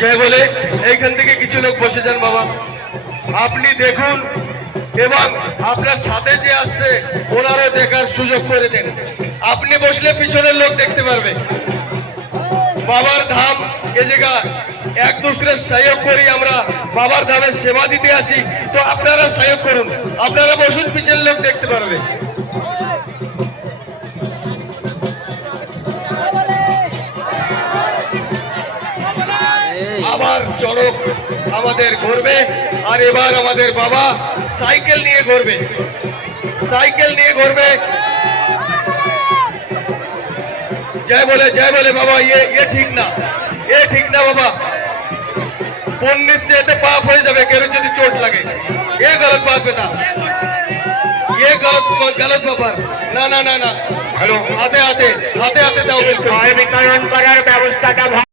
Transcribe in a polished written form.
জয় বলে এইখান থেকে কিছু লোক বসে যান বাবা, আপনি দেখুন এবং আপনার সাথে যে আসছে ওনারও দেখার সুযোগ করে দেন। আপনি বসলে পিছনের লোক দেখতে পারবে। বাবার ধাম এ জায়গা এক দুসরের সহযোগ করি, আমরা বাবার ধামের সেবা দিতে আসি, তো আপনারা সহযোগ করুন, আপনারা বসুন, পিছনের লোক দেখতে পারবে। আবার চড়ক আমাদের ঘুরবে, আর এবার আমাদের বাবা সাইকেল নিয়ে ঘুরবে, সাইকেল নিয়ে ঘুরবে। জয় বলে বাবা, ये ঠিক না, এ ঠিক না বাবা, পুণ্যের চেয়ে পাপ হয়ে যাবে কেউ যদি চোট লাগে, এ গলত বাত বেটা, ये गलत ব্যাপার। না না না না, হ্যালো, হাতে হাতে দাও, বিতরণ করার ব্যবস্থাটা